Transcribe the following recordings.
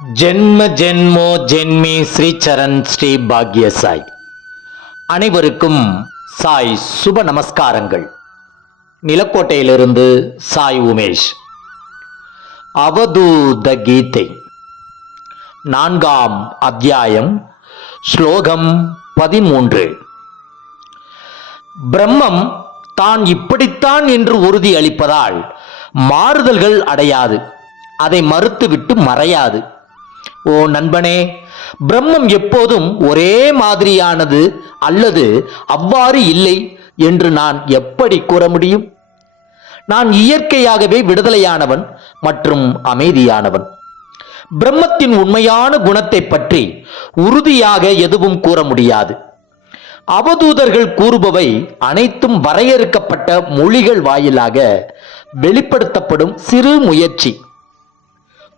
ஜென்ம ஜென்மோ ஜென்மி ஸ்ரீ சரண் ஸ்ரீ பாக்ய சாய் அனைவருக்கும் சாய் சுப நமஸ்காரங்கள். நிலக்கோட்டையிலிருந்து சாய் உமேஷ். அவதூத கீதை. நான்காம் அத்தியாயம் ஸ்லோகம் பதிமூன்று. பிரம்மம் தான் இப்படித்தான் என்று உறுதி அளிப்பதால் மாறுதல்கள் அடையாது. அதை மறுத்துவிட்டு மறையாது. ஓ நண்பனே பிரம்மம் எப்போதும் ஒரே மாதிரியானது அல்லது அவ்வாறு இல்லை என்று நான் எப்படி கூற முடியும்? நான் இயற்கையாகவே விடுதலையானவன் மற்றும் அமைதியானவன். பிரம்மத்தின் உண்மையான குணத்தை பற்றி உறுதியாக எதுவும் கூற முடியாது. அவதூதர்கள் கூறுபவை அனைத்தும் வரையறுக்கப்பட்ட மொழிகள் வாயிலாக வெளிப்படுத்தப்படும் சிறு முயற்சி.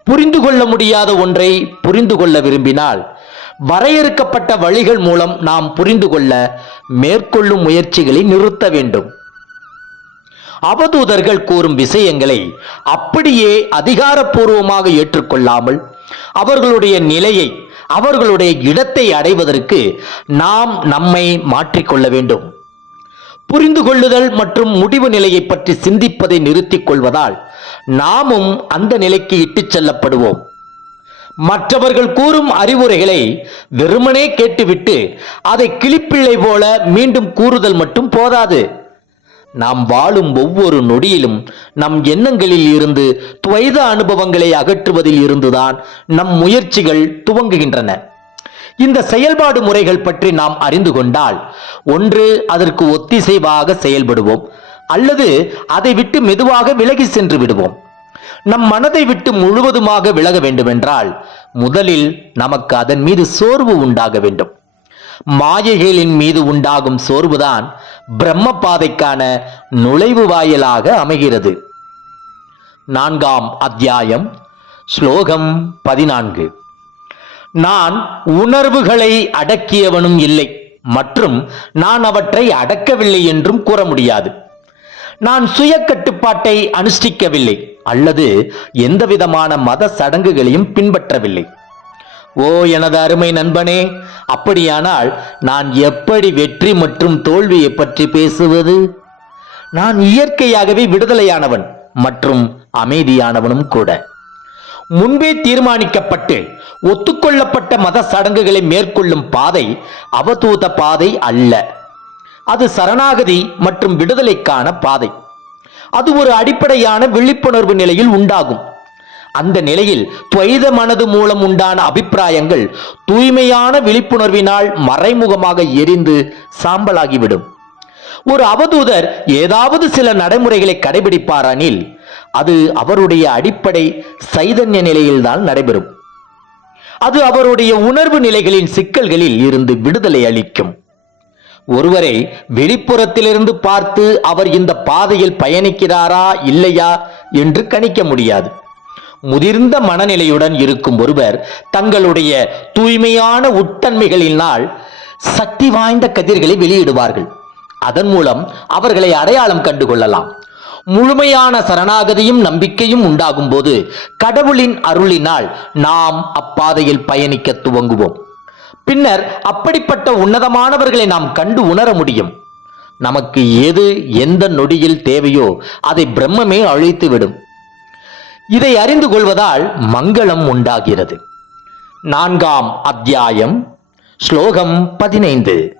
புரிந்து கொள்ள முடியாத ஒன்றை புரிந்து கொள்ள விரும்பினால் வரையறுக்கப்பட்ட வழிகள் மூலம் நாம் புரிந்து கொள்ள மேற்கொள்ளும் முயற்சிகளை நிறுத்த வேண்டும். அவதூதர்கள் கூறும் விஷயங்களை அப்படியே அதிகாரப்பூர்வமாக ஏற்றுக்கொள்ளாமல் அவர்களுடைய நிலையை அவர்களுடைய இடத்தை அடைவதற்கு நாம் நம்மை மாற்றிக்கொள்ள வேண்டும். புரிந்து கொள்ளுதல் மற்றும் முடிவு நிலையை பற்றி சிந்திப்பதை நிறுத்திக் கொள்வதால் நாமும் அந்த நிலைக்கு இட்டுச் செல்லப்படுவோம். மற்றவர்கள் கூறும் அறிவுரைகளை வெறுமனே கேட்டுவிட்டு அதை கிளிப்பிள்ளை போல மீண்டும் கூறுதல் மட்டும் போதாது. நாம் வாழும் ஒவ்வொரு நொடியிலும் நம் எண்ணங்களில் இருந்து துவைத அனுபவங்களை அகற்றுவதில் இருந்துதான் நம் முயற்சிகள் துவங்குகின்றன. இந்த செயல்பாடு முறைகள் பற்றி நாம் அறிந்து கொண்டால் ஒன்று அதற்கு ஒத்திசைவாக செயல்படுவோம் அல்லது அதை விட்டு மெதுவாக விலகி சென்று விடுவோம். நம் மனதை விட்டு முழுவதுமாக விலக வேண்டுமென்றால் முதலில் நமக்கு அதன் மீது சோர்வு உண்டாக வேண்டும். மாயைகளின் மீது உண்டாகும் சோர்வுதான் பிரம்ம பாதைக்கான நுழைவு வாயிலாக அமைகிறது. நான்காம் அத்தியாயம் ஸ்லோகம் பதினான்கு. நான் உணர்வுகளை அடக்கியவனும் இல்லை மற்றும் நான் அவற்றை அடக்கவில்லை என்றும் கூற முடியாது. நான் சுய கட்டுப்பாட்டை அனுஷ்டிக்கவில்லை அல்லது எந்தவிதமான மத சடங்குகளையும் பின்பற்றவில்லை. ஓ எனது அருமை நண்பனே அப்படியானால் நான் எப்படி வெற்றி மற்றும் தோல்வியை பற்றி பேசுவது? நான் இயற்கையாகவே விடுதலையானவன் மற்றும் அமைதியானவனும் கூட. முன்பே தீர்மானிக்கப்பட்டு ஒத்துக்கொள்ளப்பட்ட மத சடங்குகளை மேற்கொள்ளும் பாதை அவதூத பாதை அல்ல. அது சரணாகதி மற்றும் விடுதலைக்கான பாதை. அது ஒரு அடிப்படையான விழிப்புணர்வு நிலையில் உண்டாகும். அந்த நிலையில் துவைத மனது மூலம் உண்டான அபிப்பிராயங்கள் தூய்மையான விழிப்புணர்வினால் மறைமுகமாக எரிந்து சாம்பலாகிவிடும். ஒரு அவதூதர் ஏதாவது சில நடைமுறைகளை கடைபிடிப்பாரானில் அது அவருடைய அடிப்படை சைதன்ய நிலையில்தான் நடைபெறும். அது அவருடைய உணர்வு நிலைகளின் சிக்கல்களில் இருந்து விடுதலை அளிக்கும். ஒருவரை வெளிப்புறத்திலிருந்து பார்த்து அவர் இந்த பாதையில் பயணிக்கிறாரா இல்லையா என்று கணிக்க முடியாது. முதிர்ந்த மனநிலையுடன் இருக்கும் ஒருவர் தங்களுடைய தூய்மையான உட்தன்மைகளினால் சக்தி வாய்ந்த கதிர்களை வெளியிடுவார்கள். அதன் மூலம் அவர்களை அடையாளம் கண்டு கொள்ளலாம் முழுமையான சரணாகதியும் நம்பிக்கையும் உண்டாகும் போது கடவுளின் அருளினால் நாம் அப்பாதையில் பயணிக்க துவங்குவோம். பின்னர் அப்படிப்பட்ட உன்னதமானவர்களை நாம் கண்டு உணர முடியும். நமக்கு எது எந்த நொடியில் தேவையோ அதை பிரம்மமே அழித்துவிடும். இதை அறிந்து கொள்வதால் மங்களம் உண்டாகிறது. நான்காம் அத்தியாயம் ஸ்லோகம் பதினைந்து.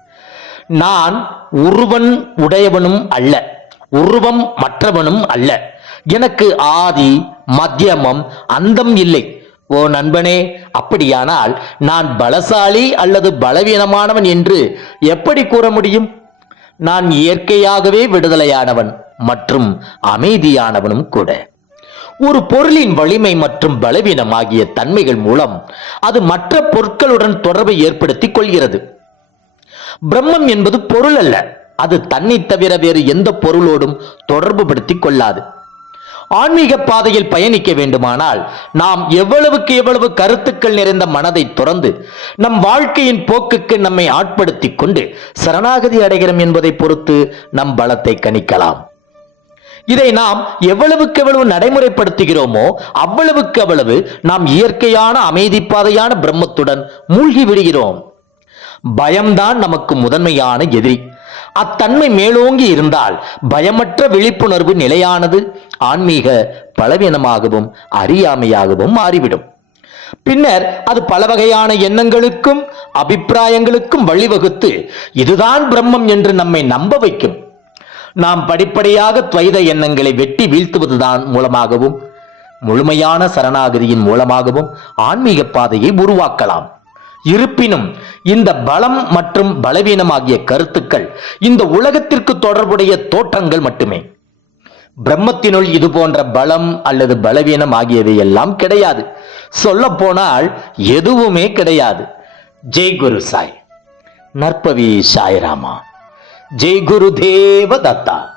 நான் ஒருவன் உடையவனும் அல்ல. உருவம் மற்றவனும் அல்ல. எனக்கு ஆதி மத்தியமம் அந்தம் இல்லை. ஓ நண்பனே அப்படியானால் நான் பலசாலி அல்லது பலவீனமானவன் என்று எப்படி கூற முடியும்? நான் இயற்கையாகவே விடுதலையானவன் மற்றும் அமைதியானவனும் கூட. ஒரு பொருளின் வலிமை மற்றும் பலவீனம் ஆகிய தன்மைகள் மூலம் அது மற்ற பொருட்களுடன் தொடர்பை ஏற்படுத்திக் கொள்கிறது. பிரம்மம் என்பது பொருள் அல்ல. அது தன்னை தவிர வேறு எந்த பொருளோடும் தொடர்பு படுத்தி கொள்ளாது. ஆன்மீக பாதையில் பயணிக்க வேண்டுமானால் நாம் எவ்வளவுக்கு எவ்வளவு கருத்துக்கள் நிறைந்த மனதை துறந்து நம் வாழ்க்கையின் போக்குக்கு நம்மை ஆட்படுத்தி கொண்டு சரணாகதி அடைகிறோம் என்பதை பொறுத்து நம் பலத்தை கணிக்கலாம். இதை நாம் எவ்வளவுக்கு எவ்வளவு நடைமுறைப்படுத்துகிறோமோ அவ்வளவுக்கு அவ்வளவு நாம் இயற்கையான அமைதி பாதையான பிரம்மத்துடன் மூழ்கி விடுகிறோம். பயம்தான் நமக்கு முதன்மையான எதிரி. அத்தன்மை மேலோங்கி இருந்தால் பயமற்ற விழிப்புணர்வு நிலையானது ஆன்மீக பலவீனமாகவும் அறியாமையாகவும் மாறிவிடும். பின்னர் அது பல வகையான எண்ணங்களுக்கும் அபிப்பிராயங்களுக்கும் வழிவகுத்து இதுதான் பிரம்மம் என்று நம்மை நம்ப வைக்கும். நாம் படிப்படியாக துவைத எண்ணங்களை வெட்டி வீழ்த்துவதுதான் மூலமாகவும் முழுமையான சரணாகதியின் மூலமாகவும் ஆன்மீக பாதையை உருவாக்கலாம். இருப்பினும் இந்த பலம் மற்றும் பலவீனம் ஆகிய கருத்துக்கள் இந்த உலகத்திற்கு தொடர்புடைய தோற்றங்கள் மட்டுமே. பிரம்மத்தினுள் இது போன்ற பலம் அல்லது பலவீனம் ஆகியவை எல்லாம் கிடையாது. சொல்ல போனால் எதுவுமே கிடையாது. ஜெய் குரு சாய். நற்பவி சாய்ராமா. ஜெய் குரு தேவ தத்தா